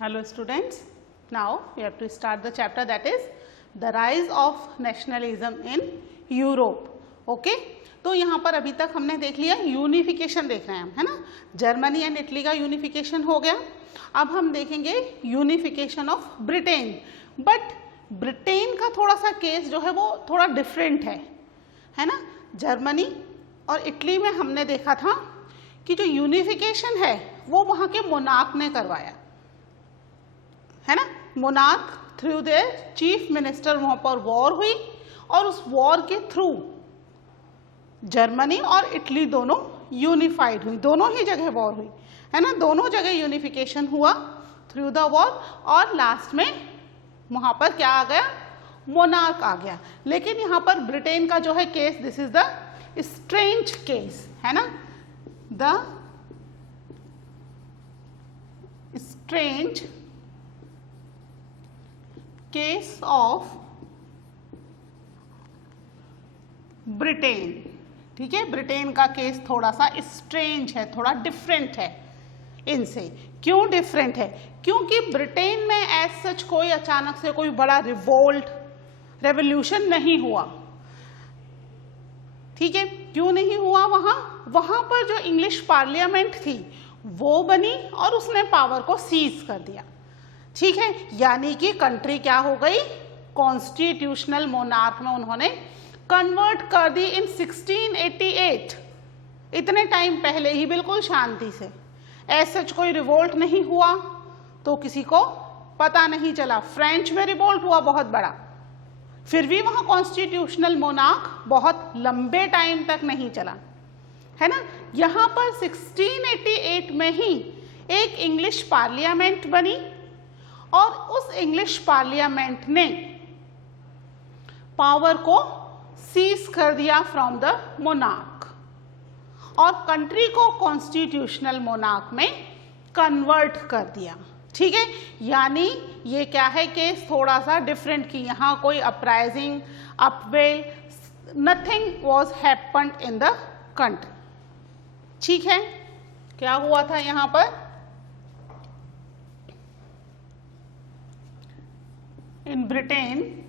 Hello students, now we have to start the chapter that is the rise of nationalism in Europe. Okay? तो यहाँ पर अभी तक हमने देख लिया यूनिफिकेशन देख रहे हैं हम, है ना. जर्मनी एंड इटली का यूनिफिकेशन हो गया. अब हम देखेंगे unification of Britain. But Britain का थोड़ा सा केस जो है वो थोड़ा डिफरेंट है ना. जर्मनी और इटली में हमने देखा था कि जो यूनिफिकेशन है वो वहाँ के मोनार्क ने करवाया, है ना. Monarch through their chief minister वहाँ पर वॉर हुई और उस वॉर के थ्रू जर्मनी और इटली दोनों यूनिफाइड हुई. दोनों ही जगह वॉर हुई, है ना. दोनों जगह यूनिफिकेशन हुआ थ्रू द वॉर और लास्ट में वहाँ पर क्या आ गया, मोनार्क आ गया. लेकिन यहाँ पर ब्रिटेन का जो है case, this is the strange case, है ना. The strange case of Britain. ठीक है, ब्रिटेन का केस थोड़ा सा स्ट्रेंज है, थोड़ा डिफरेंट है इनसे. क्यों डिफरेंट है? क्योंकि ब्रिटेन में एज सच कोई अचानक से कोई बड़ा रिवोल्ट रेवोल्यूशन नहीं हुआ. ठीक है, क्यों नहीं हुआ? वहां पर जो इंग्लिश पार्लियामेंट थी वो बनी और उसने पावर को सीज कर दिया. ठीक है, यानी कि कंट्री क्या हो गई, कॉन्स्टिट्यूशनल मोनार्क में उन्होंने कन्वर्ट कर दी इन 1688. इतने टाइम पहले ही बिल्कुल शांति से, ऐसा कोई रिवोल्ट नहीं हुआ तो किसी को पता नहीं चला. फ्रेंच में रिवोल्ट हुआ बहुत बड़ा, फिर भी वहां कॉन्स्टिट्यूशनल मोनार्क बहुत लंबे टाइम तक नहीं चला, है ना. यहां पर 1688 में ही एक इंग्लिश पार्लियामेंट बनी और उस इंग्लिश पार्लियामेंट ने पावर को सीज कर दिया फ्रॉम द मोनार्क और कंट्री को कॉन्स्टिट्यूशनल मोनार्क में कन्वर्ट कर दिया. ठीक है, यानी ये क्या है, केस थोड़ा सा डिफरेंट की यहाँ कोई uprising upwell nothing was happened in the country. ठीक है, क्या हुआ था यहाँ पर, in Britain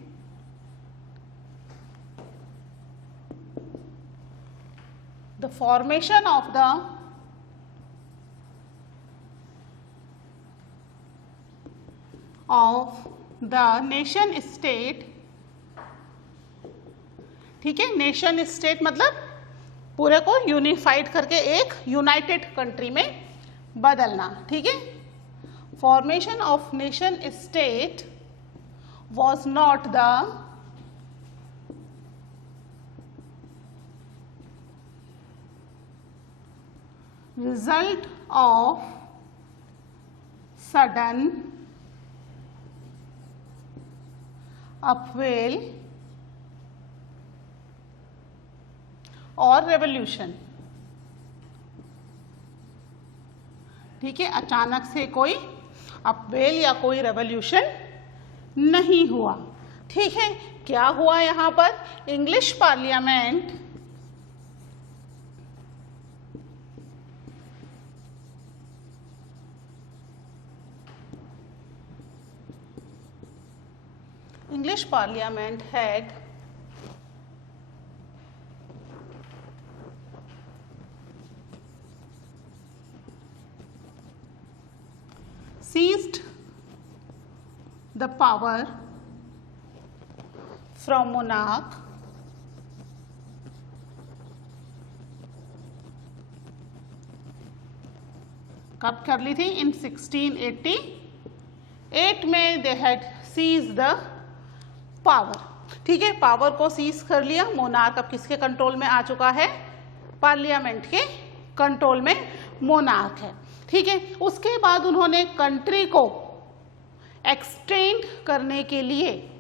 the formation of the nation state. ठीक है, नेशन स्टेट मतलब पूरे को यूनिफाइड करके एक यूनाइटेड कंट्री में बदलना. ठीक है, formation of nation state was not the result of sudden upheaval और रेवोल्यूशन. ठीक है, अचानक से कोई अपवेल या कोई रेवोल्यूशन नहीं हुआ. ठीक है, क्या हुआ यहाँ पर, English parliament had seized the power from monarch कब कर ली थी, इन 1688 में they had seize the power. ठीक है, पावर को सीज कर लिया. मोनार्क अब किसके कंट्रोल में आ चुका है, पार्लियामेंट के कंट्रोल में मोनार्क है. ठीक है, उसके बाद उन्होंने कंट्री को एक्सटेंड करने के लिए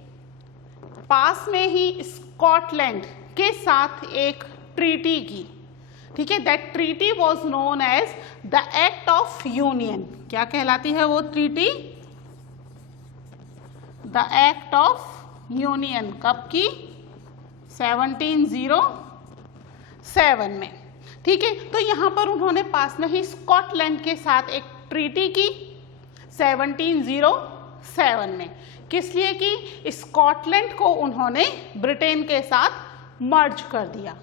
पास में ही स्कॉटलैंड के साथ एक ट्रीटी की. ठीक है, that treaty was known as the act of union. क्या कहलाती है वो treaty, the act of union. कब की, 1707 में. ठीक है, तो यहाँ पर उन्होंने पास में ही स्कॉटलैंड के साथ एक ट्रीटी की 1707 में। किस लिए कि स्कॉटलैंड को उन्होंने ब्रिटेन के साथ मर्ज कर दिया,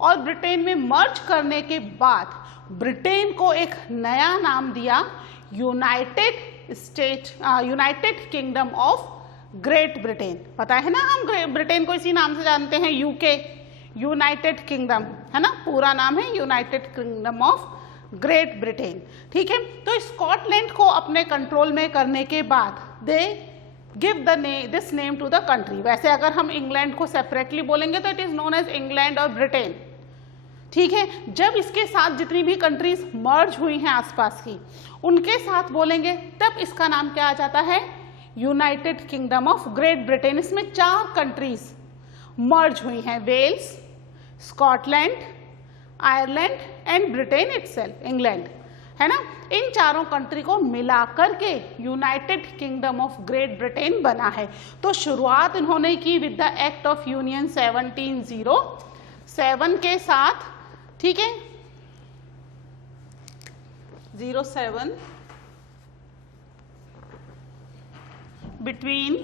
और ब्रिटेन में मर्ज करने के बाद ब्रिटेन को एक नया नाम दिया, United Kingdom of Great Britain. पता है ना, हम ब्रिटेन को इसी नाम से जानते हैं, यूके, यूनाइटेड किंगडम, है ना, पूरा नाम है United Kingdom of Great Britain. ठीक है, तो स्कॉटलैंड को अपने कंट्रोल में करने के बाद they give this name to the country. वैसे अगर हम इंग्लैंड को सेपरेटली बोलेंगे तो it is known as England और ब्रिटेन। ठीक है, जब इसके साथ जितनी भी कंट्रीज मर्ज हुई हैं आसपास की, उनके साथ बोलेंगे तब इसका नाम क्या आ जाता है, United Kingdom of Great Britain. इसमें 4 कंट्रीज मर्ज हुई हैं, Wales, Scotland, Ireland and Britain itself, England, है ना। इन चारों कंट्री को मिलाकर के United Kingdom of Great Britain बना है। तो शुरुआत इन्होंने की with the act of union 1707 के साथ, ठीक है, 07 बिटवीन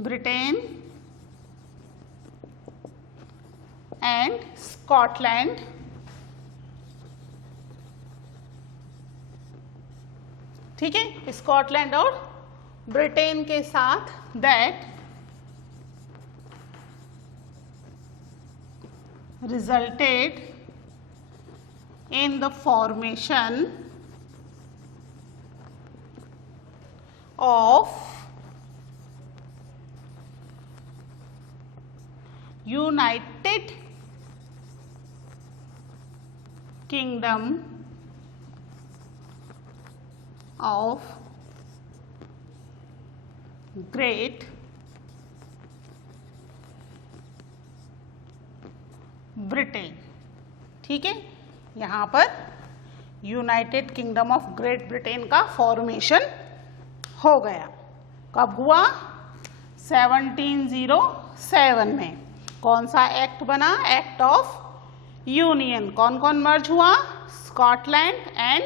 ब्रिटेन एंड स्कॉटलैंड, ठीक है, स्कॉटलैंड और ब्रिटेन के साथ, that resulted in the formation of United Kingdom of Great Britain. ठीक है, यहाँ पर United Kingdom of Great Britain का फॉर्मेशन हो गया। कब हुआ, 1707 में। कौन सा एक्ट बना, एक्ट ऑफ यूनियन। कौन कौन मर्ज हुआ, स्कॉटलैंड एंड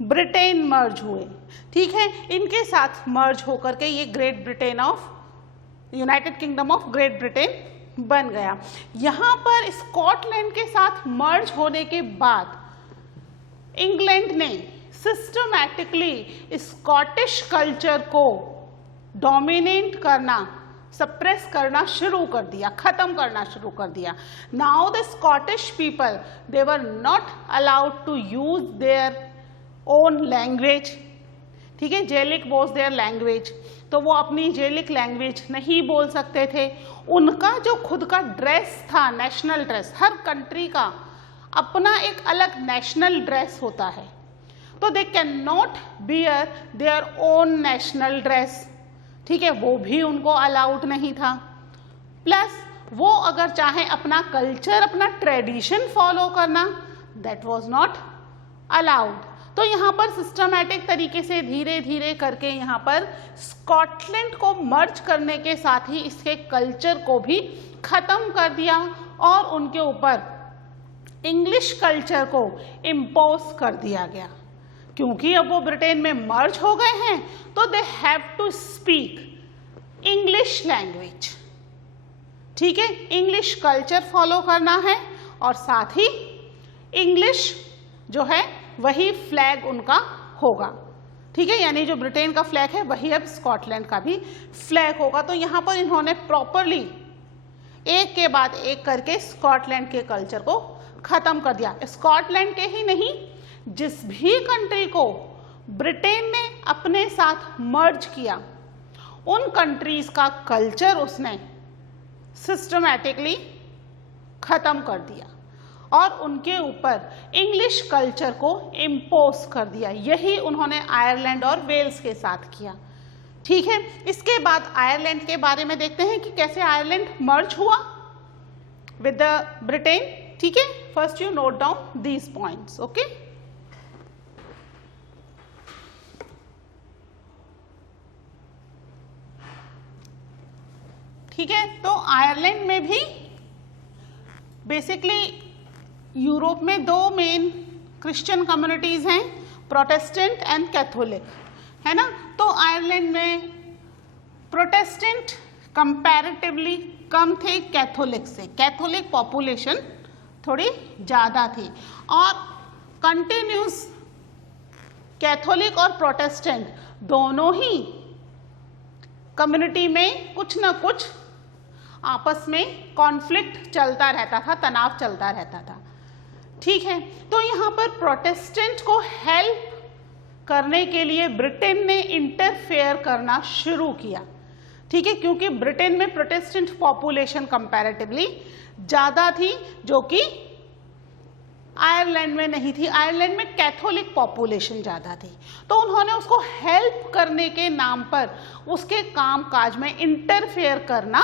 ब्रिटेन मर्ज हुए। ठीक है, इनके साथ मर्ज होकर के ये great Britain of United Kingdom of Great Britain बन गया। यहां पर स्कॉटलैंड के साथ मर्ज होने के बाद इंग्लैंड ने सिस्टमैटिकली स्कॉटिश कल्चर को डोमिनेट करना, सप्रेस करना शुरू कर दिया, खत्म करना शुरू कर दिया। Now the Scottish people, they were not allowed to use their own language. ठीक है, जेलिक वॉज देयर लैंग्वेज, तो वो अपनी जेलिक लैंग्वेज नहीं बोल सकते थे। उनका जो खुद का ड्रेस था, नेशनल ड्रेस, हर कंट्री का अपना एक अलग नेशनल ड्रेस होता है, तो दे can not bear their own national dress. ठीक है, वो भी उनको अलाउड नहीं था। प्लस वो अगर चाहे अपना कल्चर, अपना ट्रेडिशन फॉलो करना, दैट वाज नॉट अलाउड। तो यहाँ पर सिस्टमैटिक तरीके से धीरे धीरे करके यहाँ पर स्कॉटलैंड को मर्ज करने के साथ ही इसके कल्चर को भी खत्म कर दिया और उनके ऊपर इंग्लिश कल्चर को इम्पोज कर दिया गया। क्योंकि अब वो ब्रिटेन में मर्ज हो गए हैं तो they have to speak English language. ठीक है, इंग्लिश कल्चर फॉलो करना है और साथ ही इंग्लिश जो है वही फ्लैग उनका होगा। ठीक है, यानी जो ब्रिटेन का फ्लैग है वही अब स्कॉटलैंड का भी फ्लैग होगा। तो यहाँ पर इन्होंने प्रॉपरली एक के बाद एक करके स्कॉटलैंड के कल्चर को खत्म कर दिया। स्कॉटलैंड के ही नहीं, जिस भी कंट्री को ब्रिटेन ने अपने साथ मर्ज किया, उन कंट्रीज का कल्चर उसने सिस्टमैटिकली खत्म कर दिया और उनके ऊपर इंग्लिश कल्चर को इम्पोज कर दिया। यही उन्होंने आयरलैंड और वेल्स के साथ किया। ठीक है, इसके बाद आयरलैंड के बारे में देखते हैं कि कैसे आयरलैंड मर्ज हुआ विद द ब्रिटेन। ठीक है, first you note down these points. Okay, ठीक है, तो आयरलैंड में भी बेसिकली यूरोप में 2 मेन क्रिश्चियन कम्युनिटीज हैं, प्रोटेस्टेंट एंड कैथोलिक, है ना। तो आयरलैंड में प्रोटेस्टेंट कंपैरेटिवली कम थे कैथोलिक से, कैथोलिक पॉपुलेशन थोड़ी ज़्यादा थी, और कंटिन्यूस कैथोलिक और प्रोटेस्टेंट दोनों ही कम्युनिटी में कुछ ना कुछ आपस में कॉन्फ्लिक्ट चलता रहता था, तनाव चलता रहता था, ठीक है। तो यहाँ पर प्रोटेस्टेंट को हेल्प करने के लिए ब्रिटेन ने इंटरफेयर करना शुरू किया, ठीक है, क्योंकि ब्रिटेन में प्रोटेस्टेंट पॉपुलेशन कंपैरेटिवली ज़्यादा थी, जो कि आयरलैंड में नहीं थी। आयरलैंड में कैथोलिक पॉपुलेशन ज़्यादा थी, तो उन्होंने उसको हेल्प करने के नाम पर उसके काम काज में इंटरफेयर करना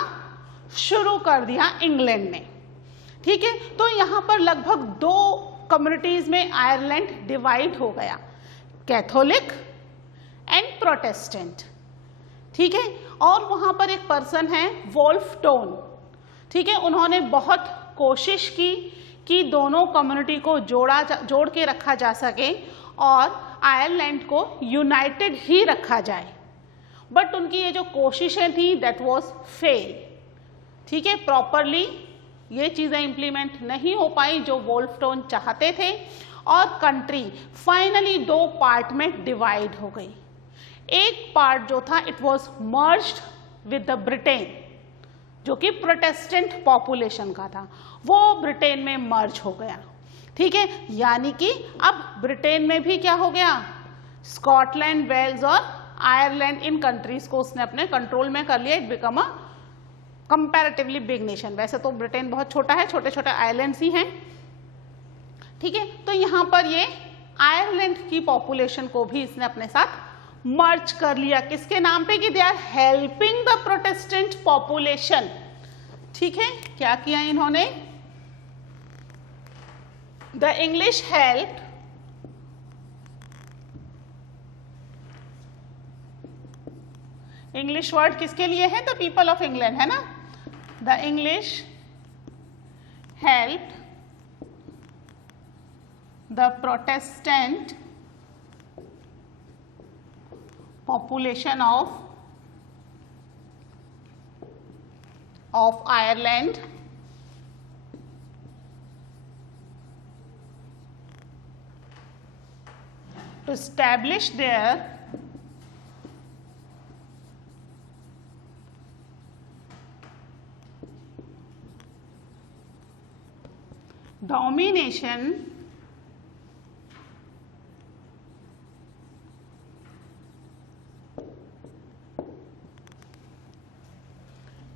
शुरू कर दिया इंग्लैंड ने, ठीक है। तो यहाँ पर लगभग 2 कम्युनिटीज में आयरलैंड डिवाइड हो गया, कैथोलिक एंड प्रोटेस्टेंट, ठीक है। और वहाँ पर एक पर्सन है वोल्फ टोन, ठीक है, उन्होंने बहुत कोशिश की कि दोनों कम्युनिटी को जोड़ के रखा जा सके और आयरलैंड को यूनाइटेड ही रखा जाए, बट उनकी ये जो कोशिशें थी दैट वाज फेल, ठीक है, प्रॉपरली ये चीज़ें इम्प्लीमेंट नहीं हो पाई जो वोल्फ टोन चाहते थे, और कंट्री फाइनली 2 पार्ट में डिवाइड हो गई। एक पार्ट जो था it was merged with the Britain, जो कि प्रोटेस्टेंट पॉपुलेशन का था, वो ब्रिटेन में मर्ज हो गया, ठीक है। यानी कि अब ब्रिटेन में भी क्या हो गया, स्कॉटलैंड, वेल्स और आयरलैंड, इन कंट्रीज को उसने अपने कंट्रोल में कर लिया। It become a comparatively big nation. वैसे तो ब्रिटेन बहुत छोटा है, छोटे छोटे आइलैंड्स ही हैं, ठीक है। तो यहाँ पर ये आयरलैंड की पॉपुलेशन को भी इसने अपने साथ मर्ज कर लिया, किसके नाम पे, कि they are helping the Protestant population, ठीक है। क्या किया इन्होंने, the English help English word किसके लिए है, द पीपल ऑफ इंग्लैंड, है ना। The English help the Protestant population of Ireland to establish their domination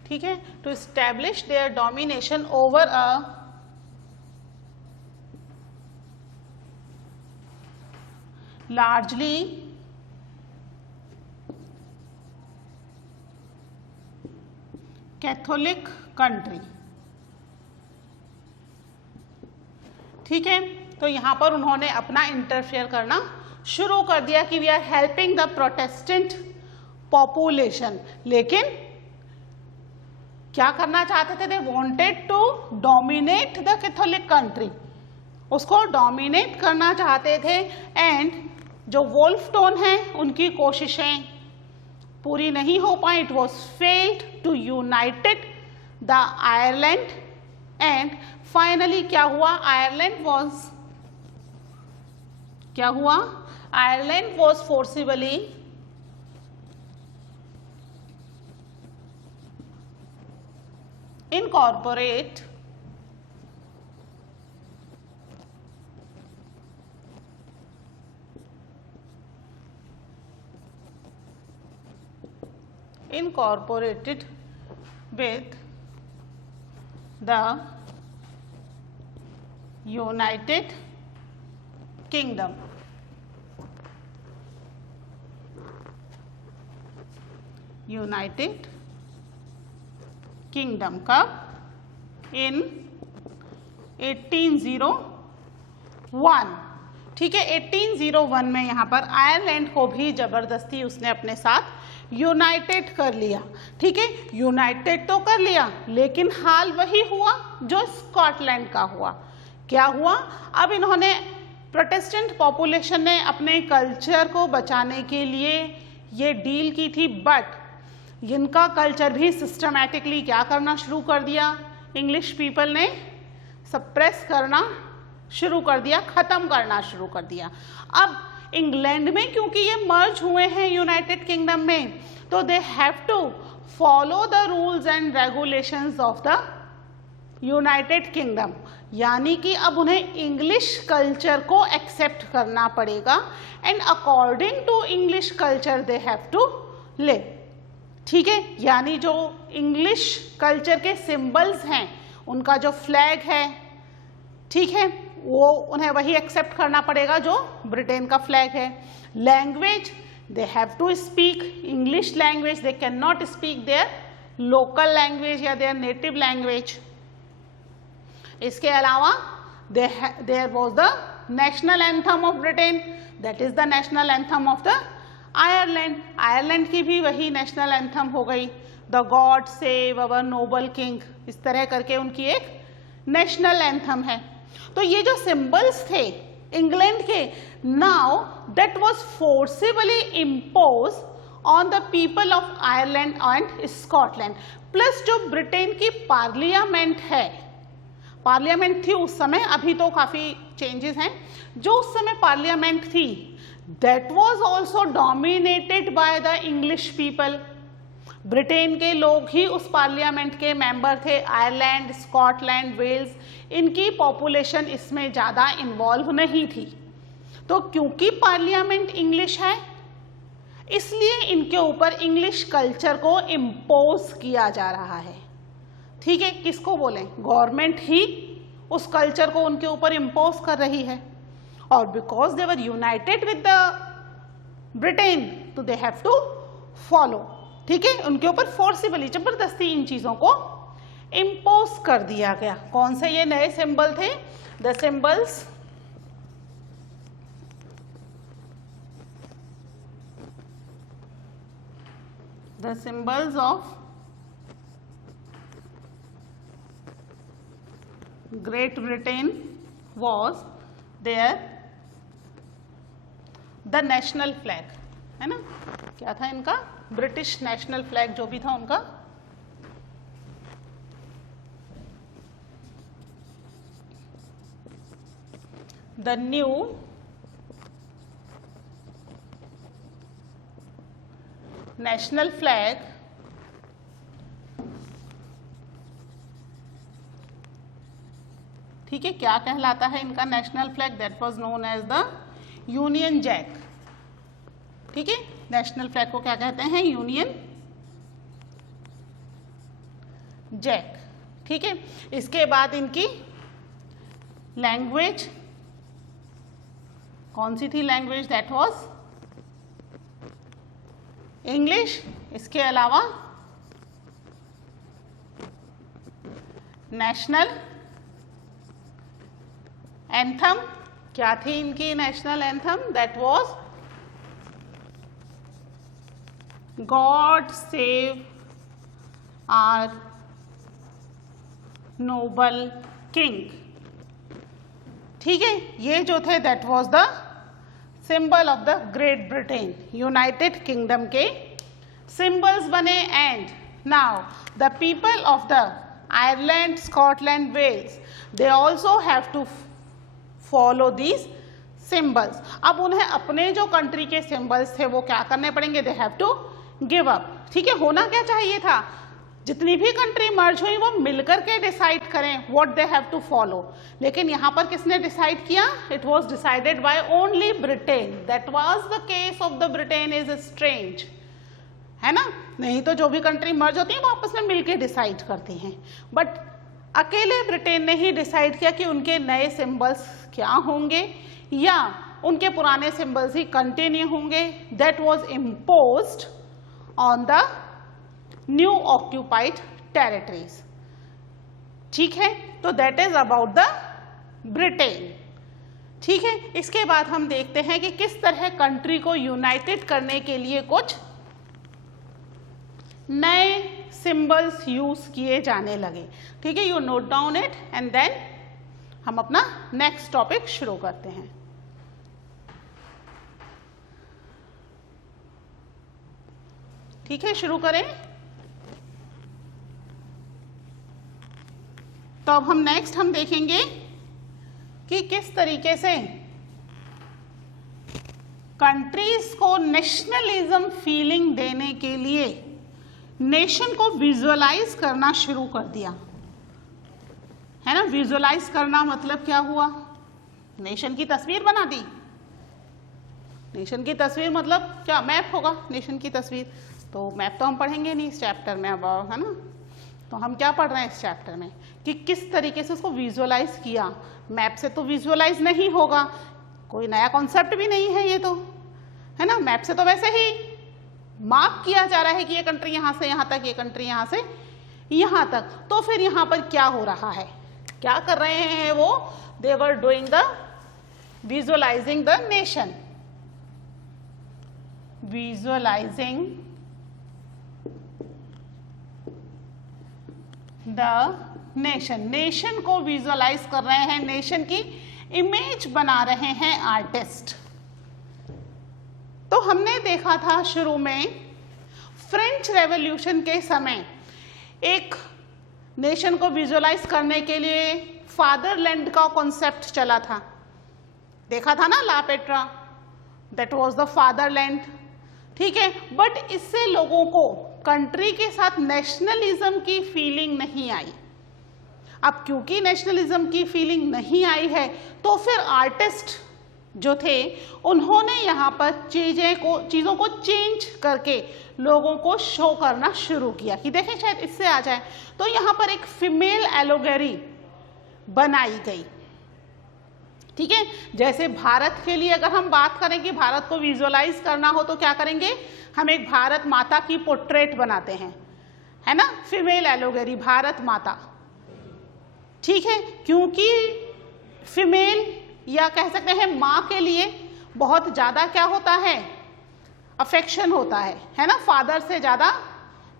ठीक है, to establish their domination over a largely Catholic country, ठीक है। तो यहाँ पर उन्होंने अपना इंटरफेयर करना शुरू कर दिया कि we are helping the Protestant population, लेकिन क्या करना चाहते थे, they wanted to dominate the Catholic country, उसको डोमिनेट करना चाहते थे। एंड जो वोल्फ टोन है उनकी कोशिशें पूरी नहीं हो पाई, it was failed to united the Ireland, and finally क्या हुआ, Ireland was forcibly incorporate incorporated with the United Kingdom. United Kingdom का इन 1801, ठीक है। 1801 में यहाँ पर आयरलैंड को भी जबरदस्ती उसने अपने साथ यूनाइटेड कर लिया, ठीक है। यूनाइटेड तो कर लिया, लेकिन हाल वही हुआ जो स्कॉटलैंड का हुआ। क्या हुआ, अब इन्होंने प्रोटेस्टेंट पॉपुलेशन ने अपने कल्चर को बचाने के लिए ये डील की थी, बट इनका कल्चर भी सिस्टमैटिकली क्या करना शुरू कर दिया, इंग्लिश पीपल ने सप्रेस करना शुरू कर दिया, खत्म करना शुरू कर दिया। अब इंग्लैंड में क्योंकि ये मर्ज हुए हैं यूनाइटेड किंगडम में, तो they have to follow the rules and regulations of the United Kingdom, यानी कि अब उन्हें इंग्लिश कल्चर को एक्सेप्ट करना पड़ेगा and according to English culture they have to live. ठीक है, यानी जो इंग्लिश कल्चर के सिंबल्स हैं, उनका जो फ्लैग है, ठीक है, वो उन्हें वही एक्सेप्ट करना पड़ेगा जो ब्रिटेन का फ्लैग है। Language, they have to speak English language, they can not speak their local language या देयर नेटिव लैंग्वेज। इसके अलावा there was the national anthem of Britain, that is the national anthem of the Ireland. Ireland की भी वही national anthem हो गई, the God save our noble king, इस तरह करके उनकी एक नेशनल एंथम है। तो ये जो सिंबल्स थे इंग्लैंड के, now that was forcibly impose on the people of Ireland and Scotland. Plus जो ब्रिटेन की पार्लियामेंट है, पार्लियामेंट थी उस समय, अभी तो काफ़ी चेंजेस हैं, जो उस समय पार्लियामेंट थी that was also dominated by the English people. Britain के लोग ही उस पार्लियामेंट के मेंबर थे। आयरलैंड, स्कॉटलैंड, वेल्स, इनकी पॉपुलेशन इसमें ज़्यादा इन्वॉल्व नहीं थी। तो क्योंकि पार्लियामेंट इंग्लिश है, इसलिए इनके ऊपर इंग्लिश कल्चर को इम्पोज किया जा रहा है। ठीक है, किसको बोलें, गवर्नमेंट ही उस कल्चर को उनके ऊपर इम्पोज कर रही है। और because they were United with the Britain, तो दे हैव टू फॉलो। ठीक है, उनके ऊपर फोर्सिबली, जबरदस्ती इन चीजों को इम्पोज कर दिया गया। कौन से ये नए सिंबल थे, the symbols of Great Britain was there the national flag, है ना, क्या था इनका, ब्रिटिश नेशनल फ्लैग जो भी था उनका, द न्यू नेशनल फ्लैग ठीक है, क्या कहलाता है इनका national flag, that was known as the Union Jack. ठीक है, नेशनल फ्लैग को क्या कहते हैं, यूनियन जैक। ठीक है, इसके बाद इनकी लैंग्वेज कौन सी थी, लैंग्वेज दैट वाज इंग्लिश। इसके अलावा नेशनल एंथम, क्या थी इनकी national anthem, that was God save our noble king. ठीक है, ये जो थे that was the symbol of the Great Britain, United Kingdom के सिंबल्स बने। And now the people of the Ireland, Scotland, Wales, they also have to follow these symbols. अब उन्हें अपने जो कंट्री के सिंबल्स थे वो क्या करने पड़ेंगे, they have to give up. ठीक है, होना क्या चाहिए था, जितनी भी कंट्री मर्ज हुई वो मिलकर के डिसाइड करें what they have to follow, लेकिन यहाँ पर किसने डिसाइड किया, it was decided by only Britain. That was the case of the Britain is strange, है ना, नहीं तो जो भी कंट्री मर्ज होती है वो आपस में मिलकर डिसाइड करती हैं, बट अकेले ब्रिटेन ने ही डिसाइड किया कि उनके नए सिंबल्स क्या होंगे या उनके पुराने सिंबल्स ही कंटिन्यू होंगे। That was imposed on the new occupied territories. ठीक है, तो that is about the Britain. ठीक है, इसके बाद हम देखते हैं कि किस तरह कंट्री को यूनाइटेड करने के लिए कुछ नए सिंबल्स यूज किए जाने लगे। ठीक है, you note down it and then हम अपना नेक्स्ट टॉपिक शुरू करते हैं। ठीक है, शुरू करें। तो अब हम नेक्स्ट हम देखेंगे कि किस तरीके से कंट्रीज को नेशनलिज्म फीलिंग देने के लिए नेशन को विजुअलाइज करना शुरू कर दिया, है ना। विजुअलाइज करना मतलब क्या हुआ, नेशन की तस्वीर बना दी। नेशन की तस्वीर मतलब क्या, मैप होगा नेशन की तस्वीर। तो मैप तो हम पढ़ेंगे नहीं इस चैप्टर में अब, है ना। तो हम क्या पढ़ रहे हैं इस चैप्टर में कि किस तरीके से उसको विजुअलाइज किया। मैप से तो विजुअलाइज नहीं होगा, कोई नया कॉन्सेप्ट भी नहीं है ये तो, है ना। मैप से तो वैसे ही मार्क किया जा रहा है कि ये कंट्री यहाँ से यहाँ तक, ये कंट्री यहाँ से यहाँ तक। तो फिर यहाँ पर क्या हो रहा है, क्या कर रहे हैं वो, they were doing the visualising the nation, visualising the nation. Nation को विजुअलाइज कर रहे हैं, नेशन की इमेज बना रहे हैं आर्टिस्ट। तो हमने देखा था शुरू में फ्रेंच रेवोल्यूशन के समय एक नेशन को विजुअलाइज करने के लिए फादरलैंड का कॉन्सेप्ट चला था, देखा था ना, La Patrie, that was the fatherland, ठीक है। बट इससे लोगों को कंट्री के साथ नेशनलिज्म की फीलिंग नहीं आई। अब क्योंकि नेशनलिज्म की फीलिंग नहीं आई है तो फिर आर्टिस्ट जो थे उन्होंने यहाँ पर चीज़ों को चेंज करके लोगों को शो करना शुरू किया कि देखें शायद इससे आ जाए। तो यहाँ पर एक फीमेल एलोगेरी बनाई गई, ठीक है। जैसे भारत के लिए अगर हम बात करें कि भारत को विजुअलाइज करना हो तो क्या करेंगे, हम एक भारत माता की पोर्ट्रेट बनाते हैं, है ना, फीमेल एलोगेरी, भारत माता, ठीक है। क्योंकि फीमेल या कह सकते हैं माँ के लिए बहुत ज़्यादा क्या होता है, अफेक्शन होता है ना। फादर से ज़्यादा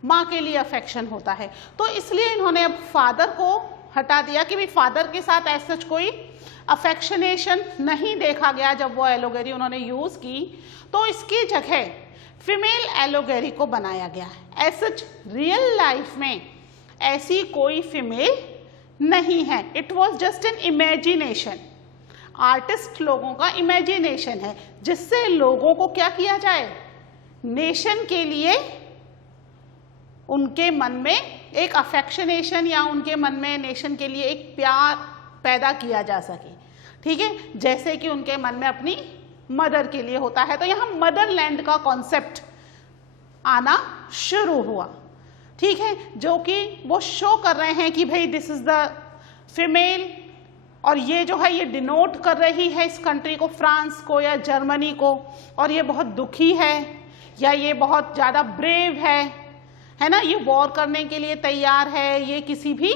माँ के लिए अफेक्शन होता है। तो इसलिए इन्होंने अब फादर को हटा दिया कि भाई फादर के साथ ऐसा कोई अफेक्शनेशन नहीं देखा गया जब वो एलोगेरी उन्होंने यूज़ की। तो इसकी जगह फीमेल एलोगेरी को बनाया गया है। एज सच रियल लाइफ में ऐसी कोई फीमेल नहीं है, it was just an imagination. Artist लोगों का इमेजिनेशन है जिससे लोगों को क्या किया जाए, नेशन के लिए उनके मन में एक अफेक्शनेशन या उनके मन में नेशन के लिए एक प्यार पैदा किया जा सके, ठीक है। जैसे कि उनके मन में अपनी मदर के लिए होता है। तो यहाँ मदरलैंड का कॉन्सेप्ट आना शुरू हुआ, ठीक है, जो कि वो शो कर रहे हैं कि भाई दिस इज द फीमेल, और ये जो है ये डिनोट कर रही है इस कंट्री को, फ्रांस को या जर्मनी को, और ये बहुत दुखी है या ये बहुत ज़्यादा ब्रेव है ना, ये वॉर करने के लिए तैयार है, ये किसी भी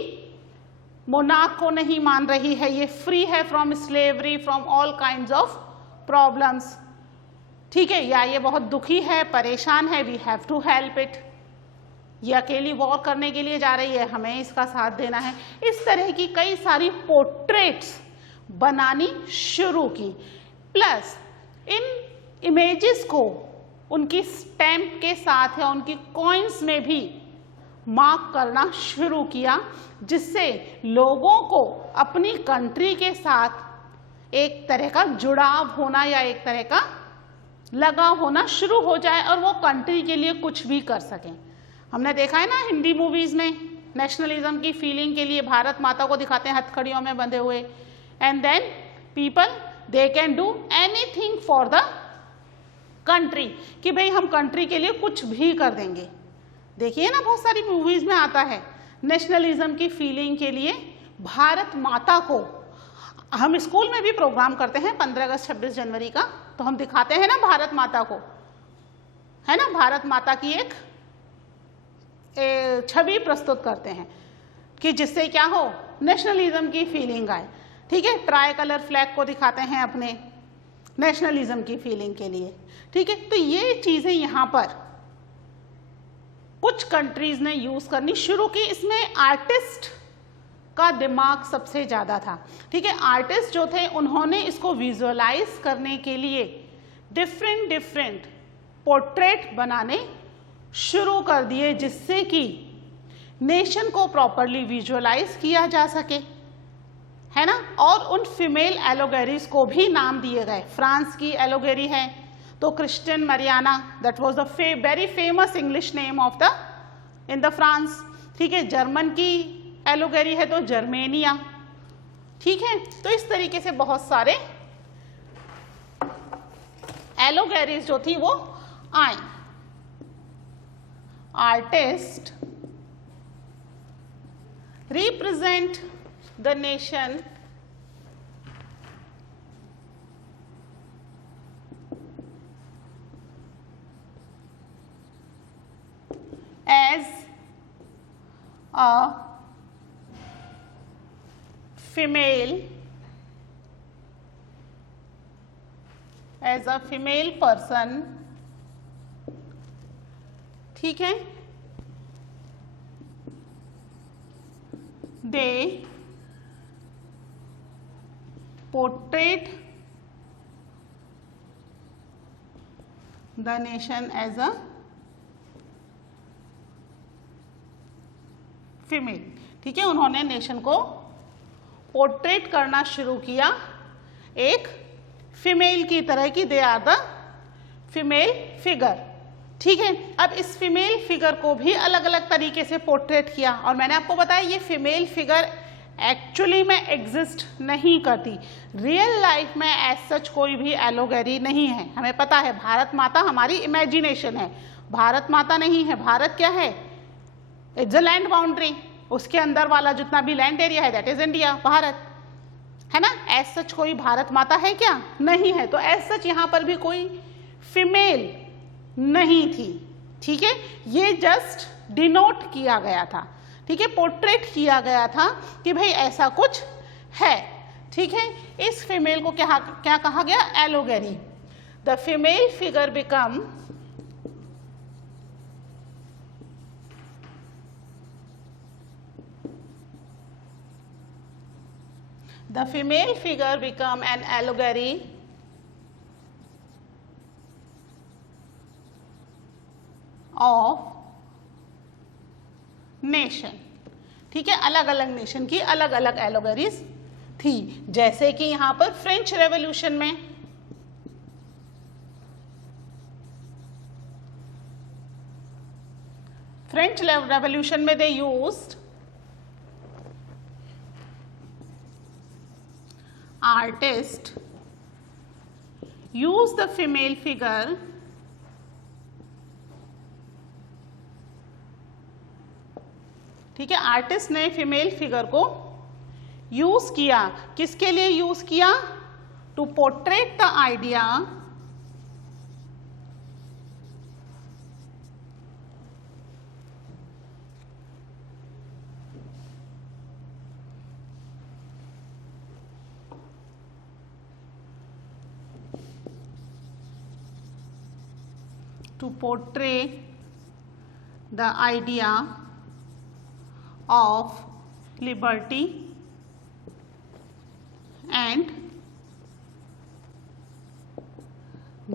मोनार्क को नहीं मान रही है, ये फ्री है from slavery, from all kinds of problems, ठीक है। या ये बहुत दुखी है, परेशान है, we have to help it, ये अकेली वॉर करने के लिए जा रही है, हमें इसका साथ देना है। इस तरह की कई सारी पोर्ट्रेट्स बनानी शुरू की, प्लस इन इमेजेस को उनकी स्टैम्प के साथ या उनकी कॉइन्स में भी मार्क करना शुरू किया, जिससे लोगों को अपनी कंट्री के साथ एक तरह का जुड़ाव होना या एक तरह का लगाव होना शुरू हो जाए और वो कंट्री के लिए कुछ भी कर सकें। हमने देखा है ना हिंदी मूवीज में नेशनलिज्म की फीलिंग के लिए भारत माता को दिखाते हैं हथकड़ियों में बंधे हुए, and then people they can do anything for the country, कि भाई हम कंट्री के लिए कुछ भी कर देंगे। देखिए ना बहुत सारी मूवीज में आता है नेशनलिज्म की फीलिंग के लिए भारत माता को। हम स्कूल में भी प्रोग्राम करते हैं 15 अगस्त 26 जनवरी का, तो हम दिखाते हैं ना भारत माता को, है ना, भारत माता की एक छवि प्रस्तुत करते हैं कि जिससे क्या हो, नेशनलिज्म की फीलिंग आए, ठीक है। ट्राई कलर फ्लैग को दिखाते हैं अपने नेशनलिज्म की फीलिंग के लिए, ठीक है। तो ये चीजें यहाँ पर कुछ कंट्रीज ने यूज करनी शुरू की। इसमें आर्टिस्ट का दिमाग सबसे ज्यादा था, ठीक है। आर्टिस्ट जो थे उन्होंने इसको विजुअलाइज करने के लिए डिफरेंट पोर्ट्रेट बनाने शुरू कर दिए जिससे कि नेशन को प्रॉपरली विजुअलाइज किया जा सके, है ना। और उन फीमेल एलोगेरीज को भी नाम दिए गए। फ्रांस की एलोगेरी है तो Christian Mariana, that was the very famous English name of the in the France. ठीक है, जर्मन की एलोगेरी है तो जर्मेनिया। ठीक है, तो इस तरीके से बहुत सारे एलोगेरीज जो थी वो आई। Artist represent the nation as a female person। ठीक है, they portrayed the nation as a female. ठीक है, उन्होंने नेशन को पोर्ट्रेट करना शुरू किया एक फीमेल की तरह की, they are the female figure. ठीक है, अब इस फीमेल फिगर को भी अलग अलग तरीके से पोर्ट्रेट किया और मैंने आपको बताया ये फीमेल फिगर एक्चुअली में एग्जिस्ट नहीं करती। रियल लाइफ में एज सच कोई भी एलोगेरी नहीं है। हमें पता है भारत माता हमारी इमेजिनेशन है, भारत माता नहीं है। भारत क्या है? इट्स अ लैंड बाउंड्री, उसके अंदर वाला जितना भी लैंड एरिया है दैट इज इंडिया, भारत, है ना। एज सच कोई भारत माता है क्या? नहीं है। तो एज सच यहाँ पर भी कोई फीमेल नहीं थी। ठीक है, ये जस्ट डिनोट किया गया था। ठीक है, पोर्ट्रेट किया गया था कि भाई ऐसा कुछ है। ठीक है, इस फीमेल को क्या क्या कहा गया? Allegory. The female figure become an allegory of nation. ठीक है, अलग अलग नेशन की अलग अलग एलोगेरीज थी। जैसे कि यहां पर फ्रेंच रेवोल्यूशन में they used artist use the female figure ठीक है, आर्टिस्ट ने फीमेल फिगर को यूज किया। किसके लिए यूज किया? To portrait the idea of liberty and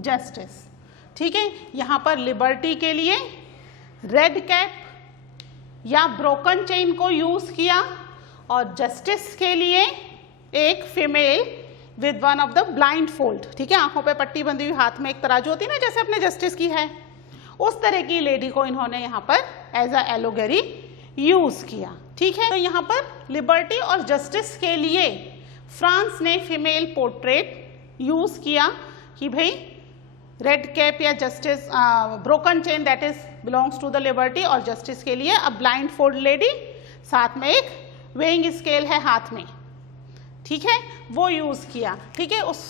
justice। ठीक है, यहां पर लिबर्टी के लिए रेड कैप या ब्रोकन चेन को यूज किया और जस्टिस के लिए एक female with one of the blind fold. ठीक है, आंखों पे पट्टी बंधी हुई, हाथ में एक तराजू होती है ना जैसे अपने जस्टिस की है, उस तरह की लेडी को इन्होंने यहां पर एज अ एलोगेरी यूज किया। ठीक है, तो यहाँ पर लिबर्टी और जस्टिस के लिए फ्रांस ने फीमेल पोर्ट्रेट यूज किया कि भाई रेड कैप या justice, broken chain that is belongs to the liberty, और जस्टिस के लिए अ ब्लाइंड फोल्ड लेडी, साथ में एक वेइंग स्केल है हाथ में। ठीक है, वो यूज किया। ठीक है, उस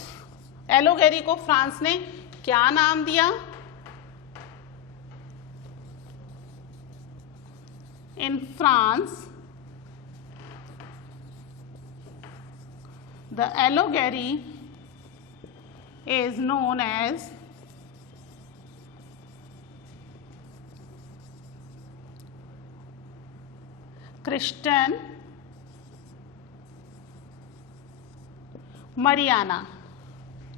एलोगेरी को फ्रांस ने क्या नाम दिया? In France, the allegory is known as Christian Mariana.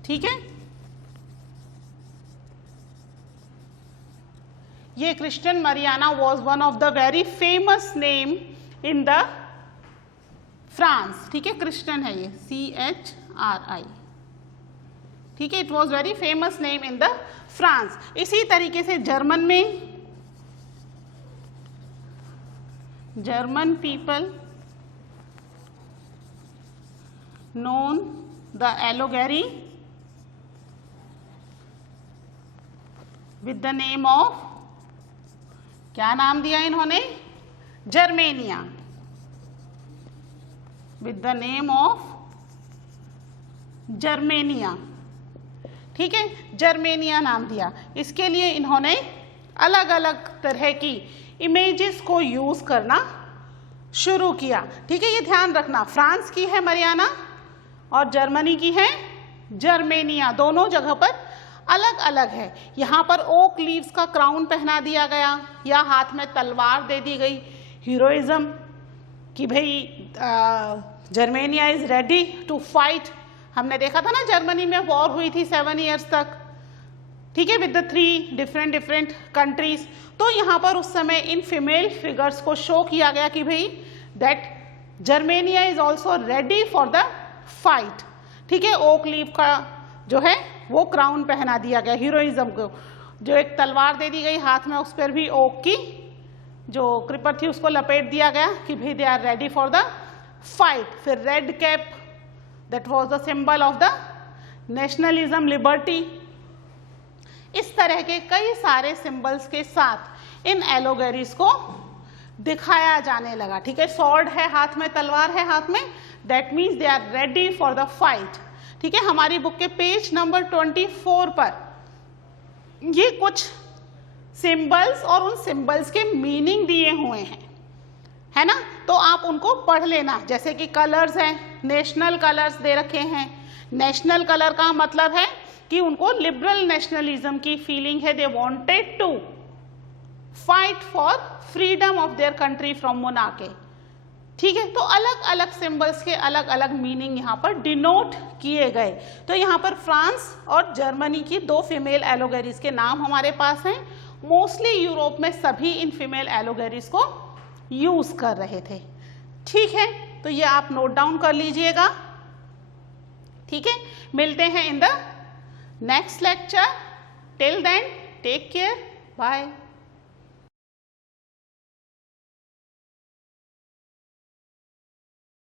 ठीक है, ये Christian Mariana was one of the very famous name in the France, ठीक है, क्रिस्टियन है ये, CHRI, ठीक है, it was very famous name in the France. इसी तरीके से जर्मन में, German people known the Allegory with the name of, क्या नाम दिया इन्होंने, Germania, with the name of Germania, ठीक है, जर्मेनिया नाम दिया। इसके लिए इन्होंने अलग अलग तरह की इमेजेस को यूज करना शुरू किया, ठीक है। ये ध्यान रखना, फ्रांस की है मरियाना और जर्मनी की है जर्मेनिया, दोनों जगह पर अलग अलग है। यहाँ पर ओक लीव्स का क्राउन पहना दिया गया या हाथ में तलवार दे दी गई, हीरोइज्म कि भाई Germania is ready to fight. हमने देखा था ना जर्मनी में वॉर हुई थी 7 years तक, ठीक है, विद द 3 डिफरेंट कंट्रीज। तो यहाँ पर उस समय इन फीमेल फिगर्स को शो किया गया कि भाई that Germania is also ready for the fight, ठीक है। ओक लीव का जो है वो क्राउन पहना दिया गया, हीरोइज्म को जो एक तलवार दे दी गई हाथ में, उस पर भी ओक की जो क्रिपर थी उसको लपेट दिया गया कि भाई they are ready for the fight. फिर red cap, that was the symbol of the nationalism, liberty. इस तरह के कई सारे सिंबल्स के साथ इन एलोगेरीज को दिखाया जाने लगा, ठीक है। सॉर्ड है हाथ में, तलवार है हाथ में, that means they are ready for the fight, ठीक है। हमारी बुक के पेज नंबर 24 पर ये कुछ सिंबल्स और उन सिंबल्स के मीनिंग दिए हुए हैं, है ना, तो आप उनको पढ़ लेना। जैसे कि कलर्स हैं, नेशनल कलर्स दे रखे हैं। नेशनल कलर का मतलब है कि उनको लिबरल नेशनलिज्म की फीलिंग है, they wanted to fight for freedom of their country from monarchy, ठीक है। तो अलग अलग सिंबल्स के अलग अलग मीनिंग यहाँ पर डिनोट किए गए। तो यहाँ पर फ्रांस और जर्मनी की 2 फीमेल एलोगेरीज के नाम हमारे पास हैं। मोस्टली यूरोप में सभी इन फीमेल एलोगेरीज को यूज कर रहे थे, ठीक है। तो ये आप नोट डाउन कर लीजिएगा, ठीक है। मिलते हैं in the next lecture, till then take care, bye.